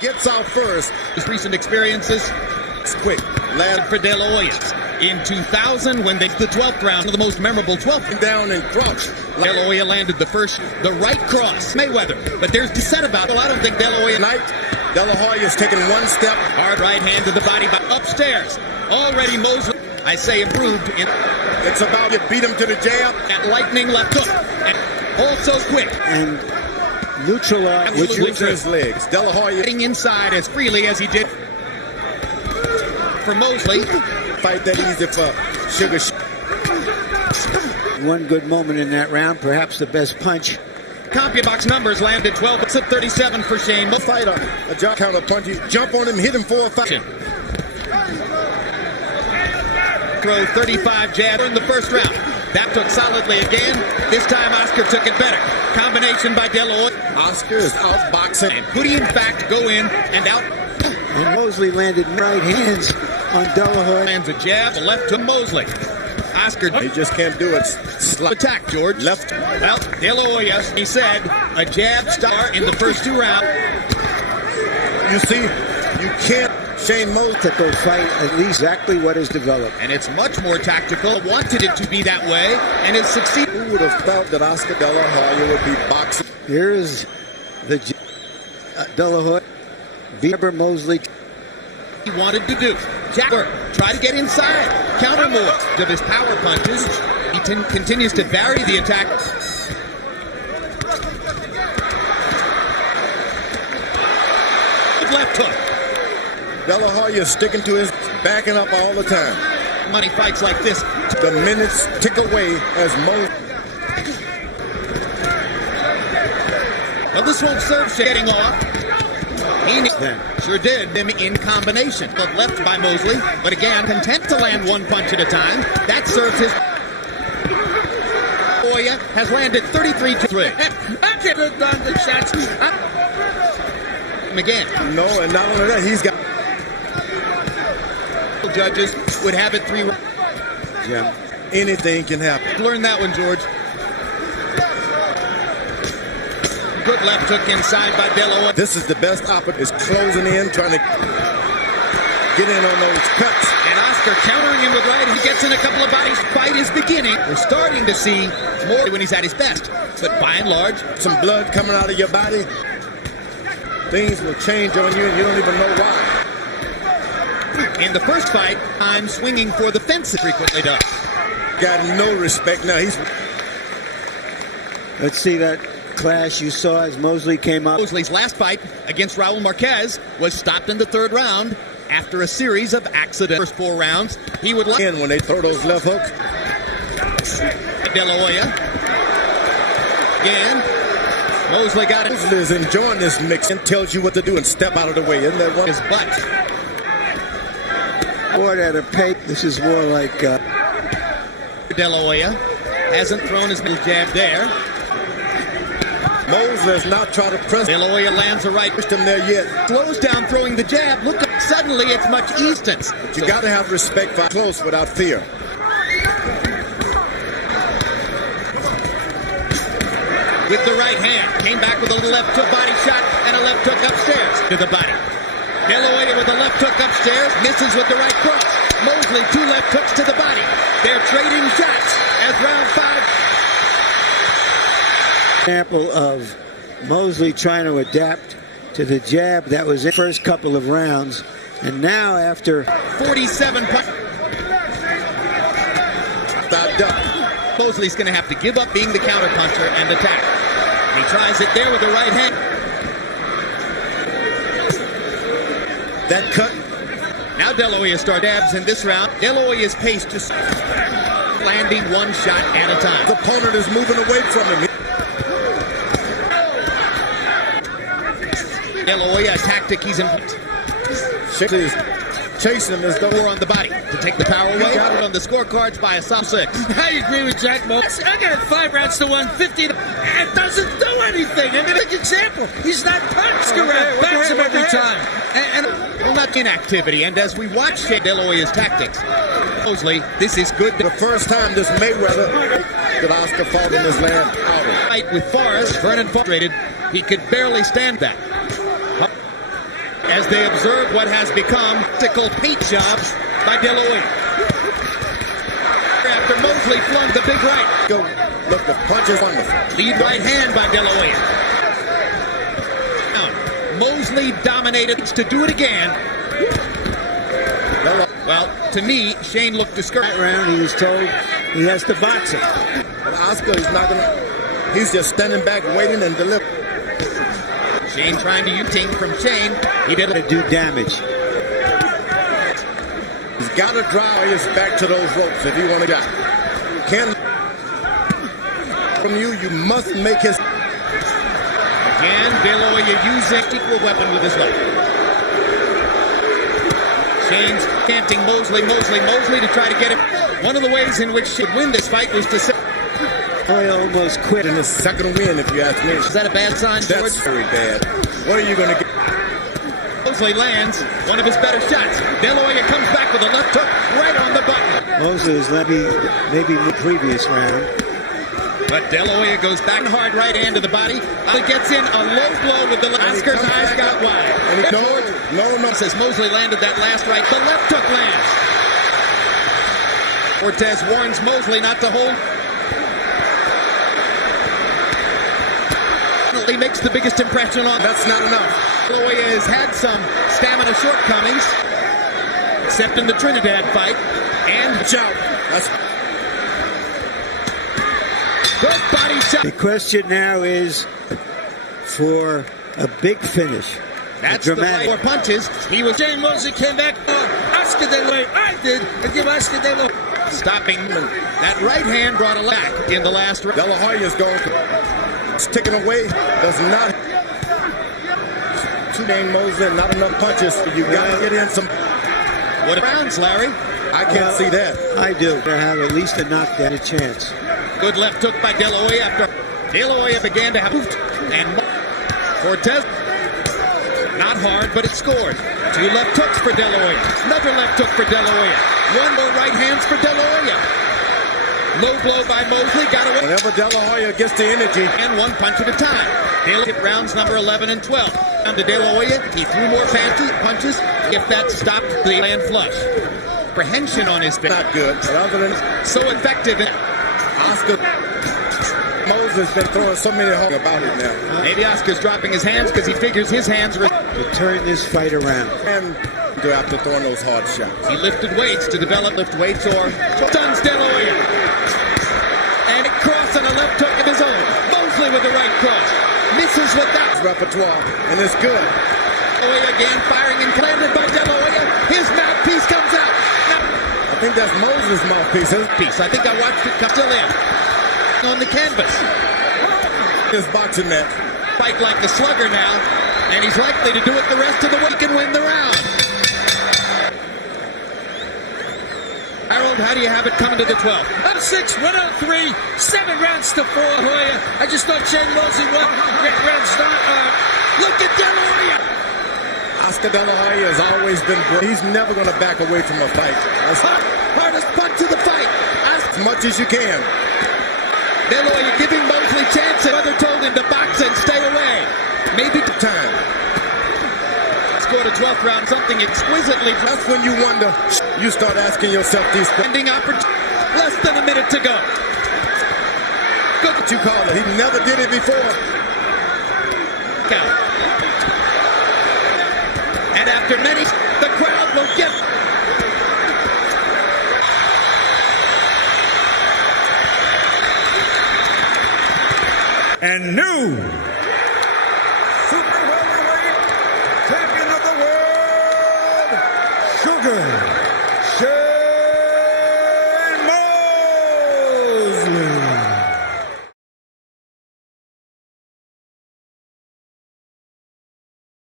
Gets out first. His recent experiences. It's quick. Lad for De La Hoya. In 2000, when they the 12th round, one of the most memorable 12th. Down and cross. De La Hoya landed the right cross. Mayweather. But there's dissent about it. I don't think De La Hoya. Tonight, De La Hoya is taking one step. Hard right hand to the body, but upstairs. Already Mosley, I say, improved. It's about you beat him to the jab. At lightning left hook. And also quick. And neutralize which his legs. De La Hoya getting inside as freely as he did for Mosley. Fight that easy for Sugar. One good moment in that round, perhaps the best punch. CompuBox numbers landed 12, it's at 37 for Shane. Fight on a jump counter punch. You jump on him, hit him for a fight. Throw 35 jab in the first round. That took solidly again. This time Oscar took it better. Combination by De La Hoya. Oscar is outboxing. And could he in fact go in and out? And Mosley landed right hands on De La Hoya. Lands a jab, left to Mosley. Oscar, he just can't do it. Attack, George. Left. Well, De La Hoya, he said, a jab star in the first two rounds. You see, you can't. Shane Mosley tactical fight, at least exactly what is developed. And it's much more tactical. Wanted it to be that way, and it succeeded. Who would have thought that Oscar De La Hoya would be boxing? Here's the De La Hoya. Bieber Mosley. He wanted to do. Jabber, try to get inside. Counter moves of his power punches. He continues to vary the attack. Left hook. De La Hoya sticking to his, backing up all the time. Money fights like this. The minutes tick away as Mosley. Well, this won't serve getting off. He sure did him in combination. But left by Mosley, but again, content to land one punch at a time. That serves his. Hoya has landed 33-3. That's a good run to shots. Again. No, and not only that, he's got. Judges would have it 3 rounds. Yeah, anything can happen. Learn that one, George. Good left hook inside by De La Hoya. This is the best opportunity. Is closing in, trying to get in on those cuts. And Oscar countering him with right. He gets in a couple of bodies. Fight is beginning. We're starting to see more when he's at his best. But by and large, some blood coming out of your body. Things will change on you, and you don't even know why. In the first fight, I'm swinging for the fence. Frequently does. Got no respect now. Let's see that clash you saw as Mosley came up. Mosley's last fight against Raul Marquez was stopped in the third round after a series of accidents. First 4 rounds, he would like when they throw those left hooks. De La Hoya again. Mosley got it. Mosley is enjoying this mix and tells you what to do and step out of the way. Isn't that one? His butt. Board at a pace. This is more like De La Hoya hasn't thrown his jab there. Mosley is not trying to press. De La Hoya lands a right. Pushed him there yet. Slows down throwing the jab. Look, suddenly it's much distance. But you got to have respect for close without fear. With the right hand, came back with a left hook body shot and a left hook upstairs to the body. De La Hoya with a left hook upstairs, misses with the right cross. Mosley 2 left hooks to the body. They're trading shots as round 5. Example of Mosley trying to adapt to the jab that was in the first couple of rounds, and now after 47 Mosley's going to have to give up being the counterpuncher and attack. He tries it there with the right hand. That cut. Now De La Hoya starts jabs in this round. De La Hoya's pace just landing one shot at a time. The opponent is moving away from him. De La Hoya, a tactic he's in. Chasing him as though we're on the body to take the power away. Got it on the scorecards by a sub 6. I agree with Jack Mo. I got it 5 rounds to 150. It doesn't do anything. I mean, an example. He's not punched around. Backs him every time. Well, not inactivity. And as we watch De La Hoya's tactics, Mosley, this is good. The first time this Mayweather that Oscar fought in his land out. Fight with Forrest, Vernon frustrated. He could barely stand that. as they observe what has become tactical paint jobs by De La Hoya. After Mosley flung the big right. Go. Look, the punch is wonderful. Lead right hand by De La Hoya. Now, Mosley dominated to do it again. Well, to me, Shane looked discouraged. That round, he was told he has to box it. But Oscar, he's just standing back, waiting and delivering. Shane trying to use from Shane. He did To do damage. He's got to drive his back to those ropes if he want to get. From you must make his. Again, De La Hoya using equal weapon with his left. Shane's chanting Mosley to try to get him. One of the ways in which she would win this fight was to say. Hoya almost quit in his second win, if you ask me. Is that a bad sign, George? That's very bad. What are you going to get? Mosley lands one of his better shots. De La Hoya comes back with a left hook right on the button. Mosley was maybe the previous round. But De La Hoya goes back hard right hand to the body. He gets in a low blow with the left. Oscar's eyes got wide. No. Says Mosley landed that last right. The left hook lands. Cortez warns Mosley not to hold. He makes the biggest impression on. That's not enough. De La Hoya has had some stamina shortcomings, except in the Trinidad fight. And Chow. That's good body shot. The question now is for a big finish. That's dramatic. the four punches. He was Shane Mosley came back. Oscar De La Hoya. I did. I give Oscar De La Hoya. stopping. That right hand brought a back in the last round. De La Hoya is going. It's taken away. Does not. Too dang Mosley, not enough punches. You got to get in some. What rounds, Larry? I can't see that. I do. They have at least a knockdown, a chance. Good left hook by De La Hoya after De La Hoya began to have and Cortez. Not hard, but it scored. Two left hooks for De La Hoya. Another left hook for De La Hoya. One more right hands for De La Hoya. Low blow by Mosley. Got away. Whenever De La Hoya gets the energy. And one punch at a time. De La Hoya hit rounds number 11 and 12. Down to De La Hoya. He threw more punches. If that stopped the land flush. Apprehension on his face. Not good. But other than so effective. Oscar Mosley's been throwing so many home about it now. Maybe Oscar's dropping his hands because he figures his hands are. To turn this fight around. And go after throwing those hard shots. He lifted weights to develop lift weights or stuns De La Hoya. And a cross on a left hook of his own. Mosley with the right cross. Misses with that. Repertoire. And it's good. De La Hoya again firing and landed by De La Hoya. His mouthpiece comes out. I think that's Mosley's mouthpiece. I think I watched it come still in. On the canvas. His boxing net. Fight like the slugger now. And he's likely to do it the rest of the week and win the round. Harold, how do you have it coming to the 12th? Up 6, 103, 7 rounds to 4, Hoya. I just thought Shane Mosley won. Rounds look at De La Hoya. Oscar De La Hoya has always been great. He's never going to back away from a fight. Hardest punch to the fight. As much as you can. De La Hoya giving Mosley chance. Brother told him to box and stay away. Maybe time. Scored a 12th round, something exquisitely. That's when you wonder. You start asking yourself these ending opportunity. Less than a minute to go. Good that you call it. He never did it before. Count. And after many, the crowd will give. And new Super Welterweight Champion of the World, Sugar